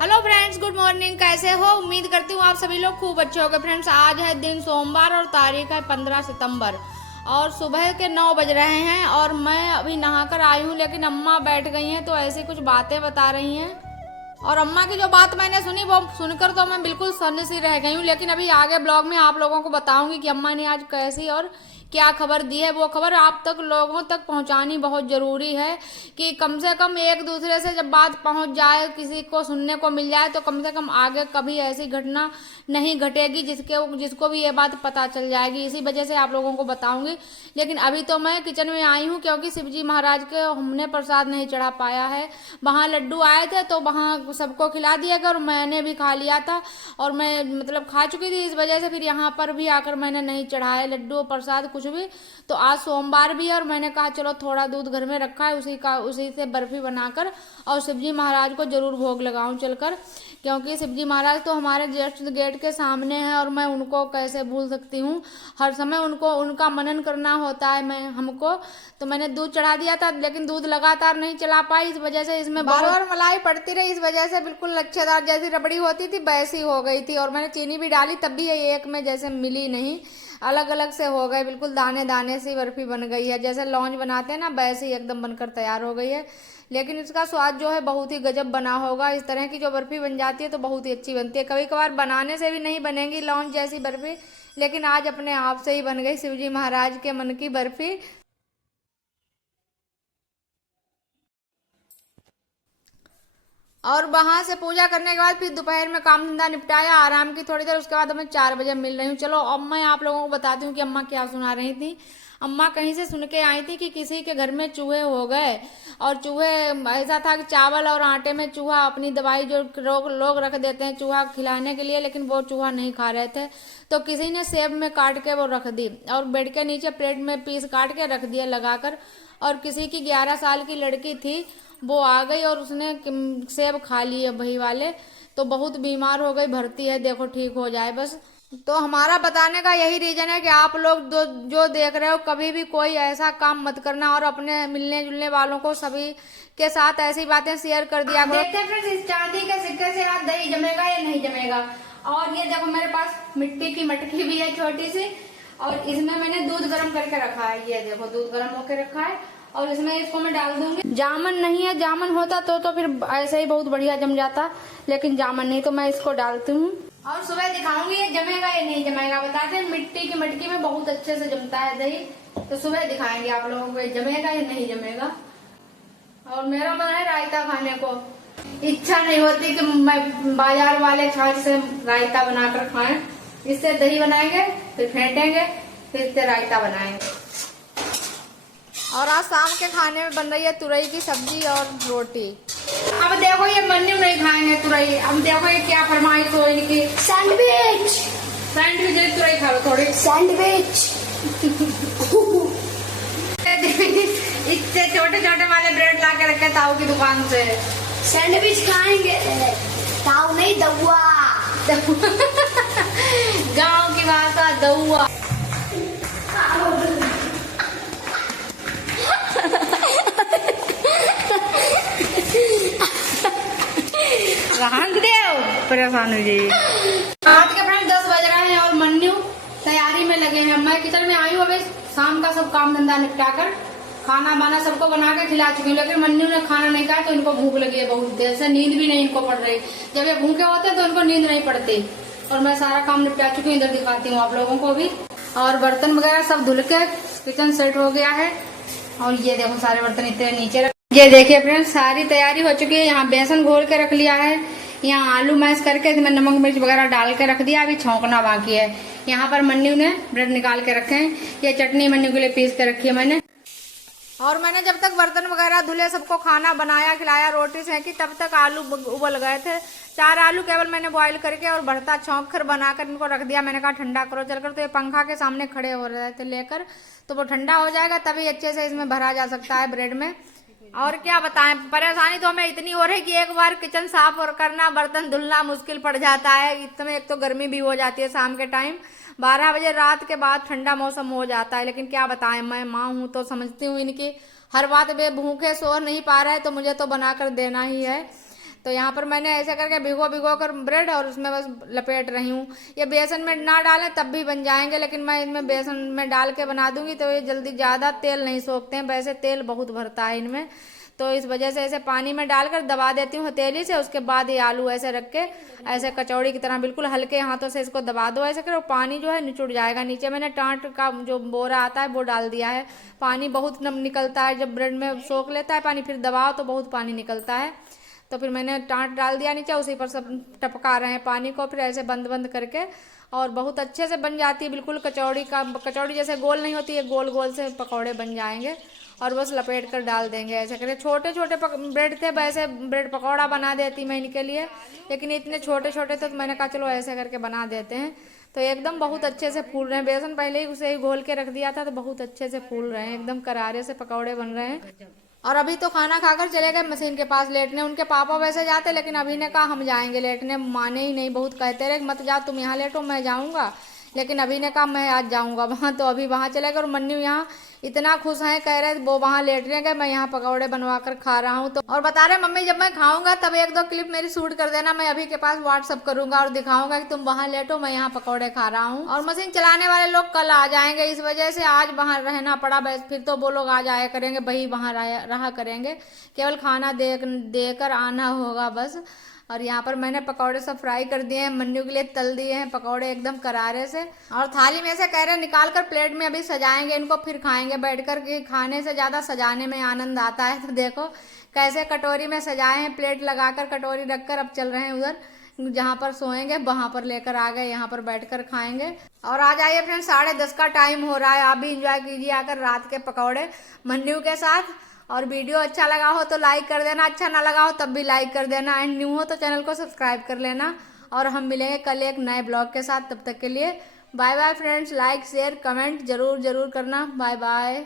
Hello friends, good morning. कैसे हो? उम्मीद करती हूँ आप सभी लोग खूब अच्छे होंगे। फ्रेंड्स, आज है दिन सोमवार और तारीख है 15 सितंबर और सुबह के 9 बज रहे हैं और मैं अभी नहाकर आई हूँ, लेकिन अम्मा बैठ गई हैं तो ऐसी कुछ बातें बता रही हैं। और अम्मा की जो बात मैंने सुनी वो सुनकर तो मैं बिल्कुल सन्न सी रह गई हूँ, लेकिन अभी आगे ब्लॉग में आप लोगों को बताऊंगी कि अम्मा ने आज कैसी और क्या खबर दी है। वो खबर आप तक लोगों तक पहुंचानी बहुत ज़रूरी है कि कम से कम एक दूसरे से जब बात पहुंच जाए, किसी को सुनने को मिल जाए, तो कम से कम आगे कभी ऐसी घटना नहीं घटेगी जिसको भी ये बात पता चल जाएगी। इसी वजह से आप लोगों को बताऊंगी। लेकिन अभी तो मैं किचन में आई हूँ क्योंकि शिवजी महाराज के हमने प्रसाद नहीं चढ़ा पाया है। वहाँ लड्डू आए थे तो वहाँ सबको खिला दिया गया और मैंने भी खा लिया था और मैं मतलब खा चुकी थी। इस वजह से फिर यहाँ पर भी आकर मैंने नहीं चढ़ाया लड्डू प्रसाद कुछ भी। तो आज सोमवार भी है और मैंने कहा चलो थोड़ा दूध घर में रखा है, उसी से बर्फी बनाकर और शिवजी महाराज को जरूर भोग लगाऊं चलकर, क्योंकि शिवजी महाराज तो हमारे जस्ट गेट के सामने हैं और मैं उनको कैसे भूल सकती हूँ। हर समय उनका मनन करना होता है हमको। तो मैंने दूध चढ़ा दिया था, लेकिन दूध लगातार नहीं चला पाई, इस वजह से इसमें बार बार मलाई पड़ती रही। इस वजह से बिल्कुल लच्छेदार जैसी रबड़ी होती थी वैसी हो गई थी और मैंने चीनी भी डाली तब भी ये एक में जैसे मिली नहीं, अलग अलग से हो गए। बिल्कुल दाने दाने सी बर्फी बन गई है, जैसे लौंज बनाते हैं ना वैसे ही एकदम बनकर तैयार हो गई है। लेकिन इसका स्वाद जो है बहुत ही गजब बना होगा। इस तरह की जो बर्फी बन जाती है तो बहुत ही अच्छी बनती है। कभी कभार बनाने से भी नहीं बनेगी लौंज जैसी बर्फी, लेकिन आज अपने आप से ही बन गई शिवजी महाराज के मन की बर्फी। और वहां से पूजा करने के बाद फिर दोपहर में काम धंधा निपटाया, आराम की थोड़ी देर। उसके बाद मैं 4 बजे मिल रही हूँ। चलो अब मैं आप लोगों को बताती हूँ कि अम्मा क्या सुना रही थी। अम्मा कहीं से सुन के आई थी कि किसी के घर में चूहे हो गए और चूहे ऐसा था कि चावल और आटे में चूहा अपनी दवाई जो लोग रख देते हैं चूहा खिलाने के लिए, लेकिन वो चूहा नहीं खा रहे थे। तो किसी ने सेब में काट के वो रख दी और बेड के नीचे प्लेट में पीस काट के रख दिया लगाकर। और किसी की 11 साल की लड़की थी, वो आ गई और उसने सेब खा लिए वही वाले, तो बहुत बीमार हो गई, भर्ती है, देखो ठीक हो जाए बस। तो हमारा बताने का यही रीजन है कि आप लोग जो देख रहे हो कभी भी कोई ऐसा काम मत करना और अपने मिलने जुलने वालों को सभी के साथ ऐसी बातें शेयर कर दिया करो। देखते हैं फ्रेंड्स, इस चांदी के सिक्के से आज दही जमेगा या नहीं जमेगा। और ये देखो मेरे पास मिट्टी की मटकी भी है छोटी सी और इसमें मैंने दूध गर्म करके रखा है। ये देखो दूध गर्म होकर रखा है और इसमें इसको मैं डाल दूंगी। जामन नहीं है, जामन होता तो फिर ऐसे ही बहुत बढ़िया जम जाता, लेकिन जामन नहीं तो मैं इसको डालती हूँ और सुबह दिखाऊंगी ये जमेगा या नहीं जमेगा। बताते हैं मिट्टी की मटकी में बहुत अच्छे से जमता है दही, तो सुबह दिखाएंगे आप लोगों को जमेगा या नहीं जमेगा। और मेरा मन है रायता खाने को, इच्छा नहीं होती कि मैं बाजार वाले छाछ से रायता बनाकर खाएं। इससे दही बनाएंगे, फिर फेंटेंगे, फिर इससे रायता बनाएंगे। और आज शाम के खाने में बन रही है तुरई की सब्जी और रोटी। अब देखो ये मन्नू नहीं खाएंगे तुरई। अब देखो ये क्या फरमाइश हो इनकी, सैंडविच। सैंडविच तुरई खा लो थोड़ी, सैंडविच। इतने छोटे छोटे वाले ब्रेड ला के रखे ताऊ की दुकान से, सैंडविच खाएंगे। ताऊ नहीं दउआ। गांव की भाषा दउआ। परेशान हो जी। रात के फ्रेंड 10 बज रहे हैं और मन्नू तैयारी में लगे हैं। मैं किचन में आई हूँ अभी शाम का सब काम धंधा निपटा कर, खाना बाना सबको बना के खिला चुकी हूँ, लेकिन मन्नू ने खाना नहीं खाया तो इनको भूख लगी है बहुत देर से। नींद भी नहीं इनको पड़ रही। जब ये भूखे होते हैं तो इनको नींद नहीं पड़ती। और मैं सारा काम निपटा चुकी हूँ, इधर दिखाती हूँ आप लोगों को भी। और बर्तन वगैरह सब धुल के किचन सेट हो गया है और ये देखो सारे बर्तन इतने नीचे रख। ये देखिए फ्रेंड्स सारी तैयारी हो चुकी है। यहाँ बेसन घोल के रख लिया है, यहाँ आलू मैश करके इसमें नमक मिर्च वगैरह डाल के रख दिया, अभी छौंकना बाकी है। यहाँ पर मन्नू ने ब्रेड निकाल के रखे हैं, ये चटनी मन्नू के लिए पीस के रखी है मैंने। और मैंने जब तक बर्तन वगैरह धुले सबको खाना बनाया खिलाया रोटी सेंकी तब तक आलू उबल गए थे। 4 आलू केवल मैंने बॉईल करके और भरता छौंक कर बनाकर इनको रख दिया। मैंने कहा ठंडा करो चलकर, तो ये पंखा के सामने खड़े हो रहे थे लेकर, तो वो ठंडा हो जाएगा तभी अच्छे से इसमें भरा जा सकता है ब्रेड में। और क्या बताएं, परेशानी तो हमें इतनी हो रही कि एक बार किचन साफ और करना बर्तन धुलना मुश्किल पड़ जाता है। इतने एक तो गर्मी भी हो जाती है शाम के टाइम, 12 बजे रात के बाद ठंडा मौसम हो जाता है। लेकिन क्या बताएं, मैं माँ हूँ तो समझती हूँ इनकी हर बात। वे भूखे सो नहीं पा रहे तो मुझे तो बनाकर देना ही है। तो यहाँ पर मैंने ऐसे करके भिगो भिगो कर ब्रेड और उसमें बस लपेट रही हूँ। ये बेसन में ना डालें तब भी बन जाएंगे, लेकिन मैं इनमें बेसन में डाल के बना दूंगी तो ये जल्दी ज़्यादा तेल नहीं सोखते हैं, वैसे तेल बहुत भरता है इनमें। तो इस वजह से ऐसे पानी में डालकर दबा देती हूँ हथेली से। उसके बाद ये आलू ऐसे रख के ऐसे कचौड़ी की तरह बिल्कुल हल्के हाथों से इसको दबा दो ऐसे करो, पानी जो है निचुड़ जाएगा। नीचे मैंने टाट का जो बोरा आता है वो डाल दिया है। पानी बहुत निकलता है जब ब्रेड में सोख लेता है पानी, फिर दबाओ तो बहुत पानी निकलता है। तो फिर मैंने टाट डाल दिया नीचे, उसी पर सब टपका रहे हैं पानी को, फिर ऐसे बंद बंद करके और बहुत अच्छे से बन जाती है बिल्कुल कचौड़ी जैसे गोल नहीं होती है, गोल गोल से पकौड़े बन जाएंगे। और बस लपेट कर डाल देंगे ऐसे करके। छोटे छोटे ब्रेड थे, वैसे ब्रेड पकौड़ा बना देती मैं इनके लिए, लेकिन इतने छोटे छोटे थे तो मैंने कहा चलो ऐसे करके बना देते हैं। तो एकदम बहुत अच्छे से फूल रहे हैं, बेसन पहले ही उसे ही घोल के रख दिया था तो बहुत अच्छे से फूल रहे हैं, एकदम करारे से पकौड़े बन रहे हैं। और अभी तो खाना खाकर चले गए मशीन के पास लेटने। उनके पापा वैसे जाते, लेकिन अभी ने कहा हम जाएंगे लेटने, माने ही नहीं, बहुत कहते रहे मत जाओ तुम यहाँ लेटो मैं जाऊँगा, लेकिन अभी ने कहा मैं आज जाऊँगा वहाँ। तो अभी वहाँ चले गए और मन्नू यहाँ इतना खुश हैं, कह रहे वो वहाँ लेटने गए, मैं यहाँ पकौड़े बनवा कर खा रहा हूँ। तो और बता रहे मम्मी जब मैं खाऊंगा तब एक दो क्लिप मेरी शूट कर देना, मैं अभी के पास व्हाट्सअप करूंगा और दिखाऊंगा कि तुम वहाँ लेटो मैं यहाँ पकौड़े खा रहा हूँ। और मशीन चलाने वाले लोग कल आ जाएंगे, इस वजह से आज वहाँ रहना पड़ा। फिर तो वो लोग आज आया करेंगे, वही वहाँ रहा करेंगे, केवल खाना देकर आना होगा बस। और यहाँ पर मैंने पकौड़े सब फ्राई कर दिए हैं, मन्नू के लिए तल दिए हैं पकौड़े एकदम करारे से। और थाली में से कह रहे निकाल कर प्लेट में अभी सजाएंगे इनको, फिर खाएंगे बैठकर के। खाने से ज़्यादा सजाने में आनंद आता है। तो देखो कैसे कटोरी में सजाए हैं, प्लेट लगाकर कटोरी रखकर अब चल रहे हैं उधर जहाँ पर सोएंगे वहाँ पर लेकर आ गए, यहाँ पर बैठकर खाएंगे। और आ जाइए फ्रेंड्स, 10:30 का टाइम हो रहा है, आप भी इंजॉय कीजिए आकर रात के पकौड़े मन्नू के साथ। और वीडियो अच्छा लगा हो तो लाइक कर देना, अच्छा ना लगा हो तब भी लाइक कर देना, एंड न्यू हो तो चैनल को सब्सक्राइब कर लेना। और हम मिलेंगे कल एक नए ब्लॉग के साथ, तब तक के लिए bye bye friends. Like share comment जरूर करना, बाय बाय।